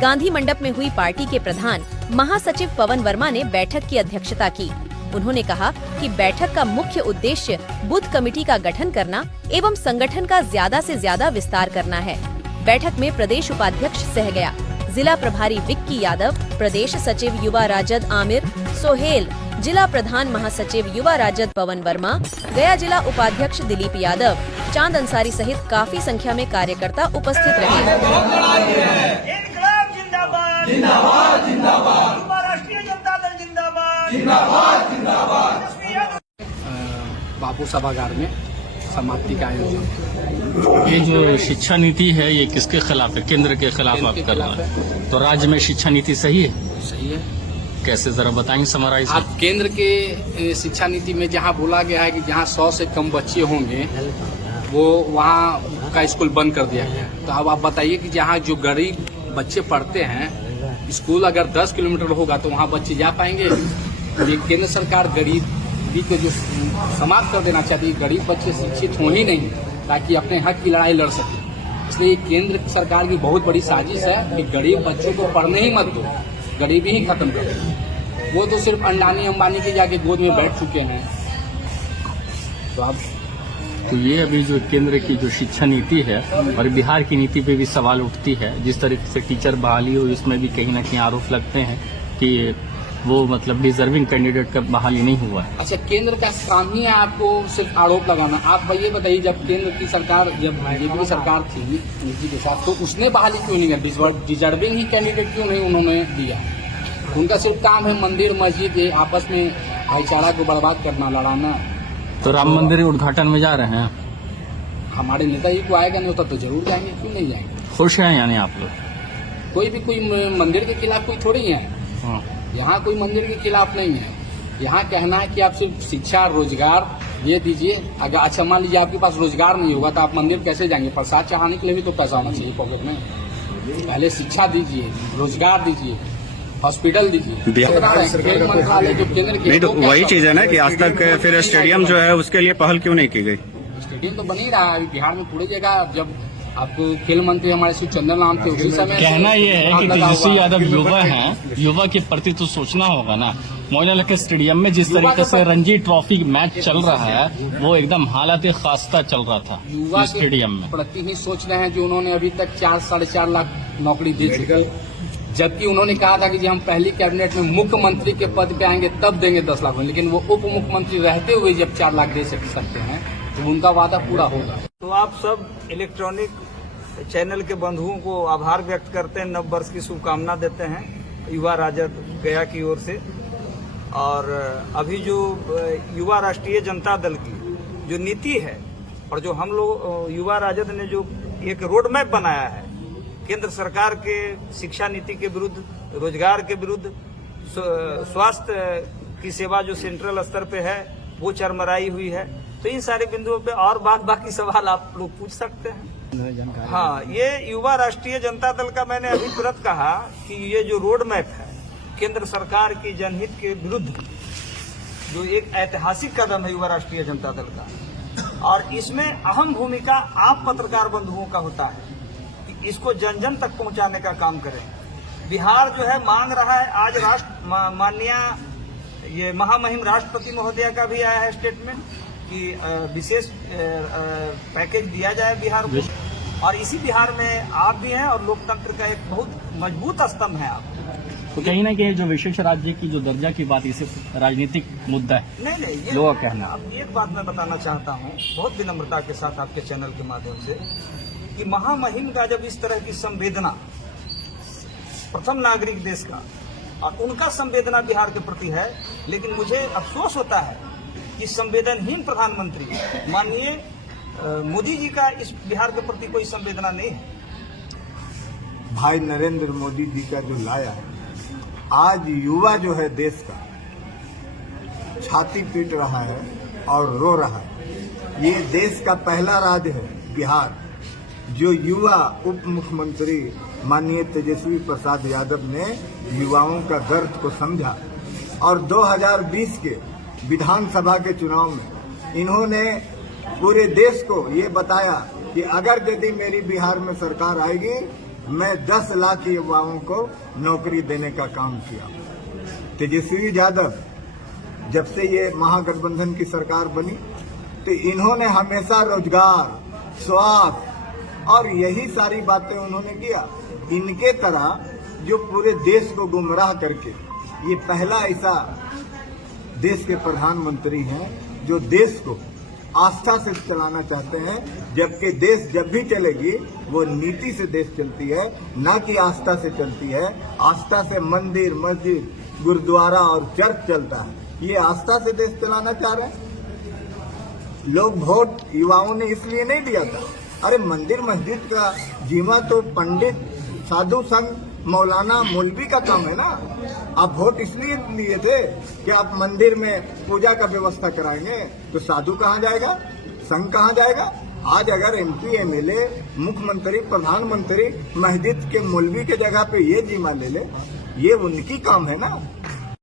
गांधी मंडप में हुई पार्टी के प्रधान महासचिव पवन वर्मा ने बैठक की अध्यक्षता की। उन्होंने कहा कि बैठक का मुख्य उद्देश्य बूथ कमेटी का गठन करना एवं संगठन का ज्यादा से ज्यादा विस्तार करना है। बैठक में प्रदेश उपाध्यक्ष सह गया, जिला प्रभारी विक्की यादव, प्रदेश सचिव युवा राजद आमिर सोहेल, जिला प्रधान महासचिव युवा राजद पवन वर्मा, गया जिला उपाध्यक्ष दिलीप यादव, चांद अंसारी सहित काफी संख्या में कार्यकर्ता उपस्थित रहे। जिंदाबाद जिंदाबाद, राष्ट्रीय जनता दल जिंदाबाद जिंदाबाद जिंदाबाद। बापू सभागार में समाप्ति का आयोजन। ये जो शिक्षा नीति है ये किसके खिलाफ है? केंद्र के खिलाफ आप कर रहे हैं। तो राज्य में शिक्षा नीति सही है? सही है। कैसे, जरा बताएंगे समराइज। आप केंद्र के शिक्षा नीति में जहां बोला गया है कि जहां 100 से कम बच्चे होंगे वो वहां का स्कूल बंद कर दिया गया। तो अब आप बताइए कि जहां जो गरीब बच्चे पढ़ते हैं, स्कूल अगर 10 किलोमीटर होगा तो वहाँ बच्चे जा पाएंगे? ये केंद्र सरकार गरीबी को जो समाप्त कर देना चाहती है, गरीब बच्चे शिक्षित हो ही नहीं ताकि अपने हक की लड़ाई लड़ सके। इसलिए केंद्र सरकार की बहुत बड़ी साजिश है कि गरीब बच्चों को पढ़ने ही मत दो, गरीबी ही खत्म कर दो। वो तो सिर्फ अंडानी अंबानी के जाके गोद में बैठ चुके हैं। तो अब तो ये अभी जो केंद्र की जो शिक्षा नीति है और बिहार की नीति पे भी सवाल उठती है। जिस तरीके से टीचर बहाली हो, इसमें भी कहीं ना कहीं आरोप लगते हैं कि वो मतलब डिजर्विंग कैंडिडेट का बहाली नहीं हुआ है। अच्छा, केंद्र का काम ही है आपको सिर्फ आरोप लगाना। आप ये बताइए, जब केंद्र की सरकार, जब बीजेपी की सरकार थी नीति के साथ, तो उसने बहाली क्यों नहीं किया? डिजर्विंग ही कैंडिडेट क्यों नहीं उन्होंने दिया? उनका सिर्फ काम है मंदिर मस्जिद आपस में भाईचारा को बर्बाद करना, लड़ाना। तो राम मंदिर उद्घाटन में जा रहे हैं? हमारे नेता जी को आएगा नहीं होता तो जरूर जाएंगे, क्यों नहीं जाएंगे? खुश हैं यानी आप लोग? कोई मंदिर के खिलाफ कोई थोड़ी है। यहाँ कोई मंदिर के खिलाफ नहीं है। यहाँ कहना है कि आप सिर्फ शिक्षा रोजगार ये दीजिए। अगर अच्छा मान लीजिए आपके पास रोजगार नहीं होगा तो आप मंदिर कैसे जाएंगे? प्रसाद चढ़ाने के लिए भी तो पैसा होना चाहिए पॉकेट में। पहले शिक्षा दीजिए, रोजगार दीजिए, हॉस्पिटल दीजिए। खेल मंत्रालय जो केंद्र के, नहीं तो वही चीज है ना कि आज तक फिर स्टेडियम जो है उसके लिए पहल क्यों नहीं की गई? स्टेडियम तो बन ही रहा है बिहार में पूरी जगह। जब आपको खेल मंत्री हमारे शिव चंदन नाम थे, उसी समय कहना ये है कि तेजस्वी यादव युवा हैं, युवा के प्रति तो सोचना होगा ना। मोइना के स्टेडियम में जिस तरीके से रणजी ट्रॉफी मैच चल रहा है वो एकदम हालत खास्ता चल रहा था। युवा स्टेडियम में प्रति ही सोच रहे हैं जो उन्होंने अभी तक 4-4.5 लाख नौकरी दे चुके, जबकि उन्होंने कहा था कि हम पहली कैबिनेट में मुख्यमंत्री के पद पे आएंगे तब देंगे 10 लाख, लेकिन वो उप मुख्यमंत्री रहते हुए जब 4 लाख दे सकते हैं तो उनका वादा पूरा होगा। तो आप सब इलेक्ट्रॉनिक चैनल के बंधुओं को आभार व्यक्त करते हैं, नव वर्ष की शुभकामना देते हैं युवा राजद गया की ओर से। और अभी जो युवा राष्ट्रीय जनता दल की जो नीति है और जो हम लोग युवा राजद ने जो एक रोड मैप बनाया है केंद्र सरकार के शिक्षा नीति के विरुद्ध, रोजगार के विरुद्ध, स्वास्थ्य की सेवा जो सेंट्रल स्तर पे है वो चरमराई हुई है। तो इन सारे बिंदुओं पे और बाकी सवाल आप लोग पूछ सकते हैं। हाँ, ये युवा राष्ट्रीय जनता दल का मैंने अभी तुरंत कहा कि ये जो रोड मैप है केंद्र सरकार की जनहित के विरुद्ध जो एक ऐतिहासिक कदम है युवा राष्ट्रीय जनता दल का, और इसमें अहम भूमिका आप पत्रकार बंधुओं का होता है कि इसको जन जन तक पहुंचाने का काम करें। बिहार जो है मांग रहा है, आज माननीय ये महामहिम राष्ट्रपति महोदया का भी आया है स्टेटमेंट कि विशेष पैकेज दिया जाए बिहार को, और इसी बिहार में आप भी हैं और लोकतंत्र का एक बहुत मजबूत स्तंभ है आप। तो कहीं ना कहीं जो विशेष राज्य की जो दर्जा की बात, इसे राजनीतिक मुद्दा है। नहीं, ये लोगों का कहना। अब एक बात मैं बताना चाहता हूँ बहुत विनम्रता के साथ आपके चैनल के माध्यम से कि महामहिम का जब इस तरह की संवेदना, प्रथम नागरिक देश का, और उनका संवेदना बिहार के प्रति है, लेकिन मुझे अफसोस होता है कि संवेदनहीन प्रधानमंत्री माननीय मोदी जी का इस बिहार के प्रति कोई संवेदना नहीं है। भाई नरेंद्र मोदी जी का जो लाया है, आज युवा जो है देश का छाती पीट रहा है और रो रहा है। ये देश का पहला राज्य है बिहार जो युवा उप मुख्यमंत्री माननीय तेजस्वी प्रसाद यादव ने युवाओं का दर्द को समझा, और 2020 के विधानसभा के चुनाव में इन्होंने पूरे देश को ये बताया कि अगर यदि मेरी बिहार में सरकार आएगी मैं 10 लाख युवाओं को नौकरी देने का काम किया। तेजस्वी यादव जब से ये महागठबंधन की सरकार बनी तो इन्होंने हमेशा रोजगार, स्वास्थ्य और यही सारी बातें उन्होंने किया। इनके तरह जो पूरे देश को गुमराह करके ये पहला ऐसा देश के प्रधानमंत्री हैं जो देश को आस्था से चलाना चाहते हैं, जबकि देश जब भी चलेगी वो नीति से देश चलती है, ना कि आस्था से चलती है। आस्था से मंदिर, मस्जिद, गुरुद्वारा और चर्च चलता है। ये आस्था से देश चलाना चाह रहे हैं लोग। वोट युवाओं ने इसलिए नहीं दिया था। अरे मंदिर मस्जिद का जीवा तो पंडित, साधु संघ, मौलाना, मौलवी का काम है ना। आप वोट इसलिए लिए थे कि आप मंदिर में पूजा का व्यवस्था कराएंगे, तो साधु कहाँ जाएगा, संघ कहाँ जाएगा? आज अगर एमपी, एमएलए, मुख्यमंत्री, प्रधानमंत्री मस्जिद के मौलवी के जगह पे ये जिम्मा ले ले, ये उनकी काम है ना।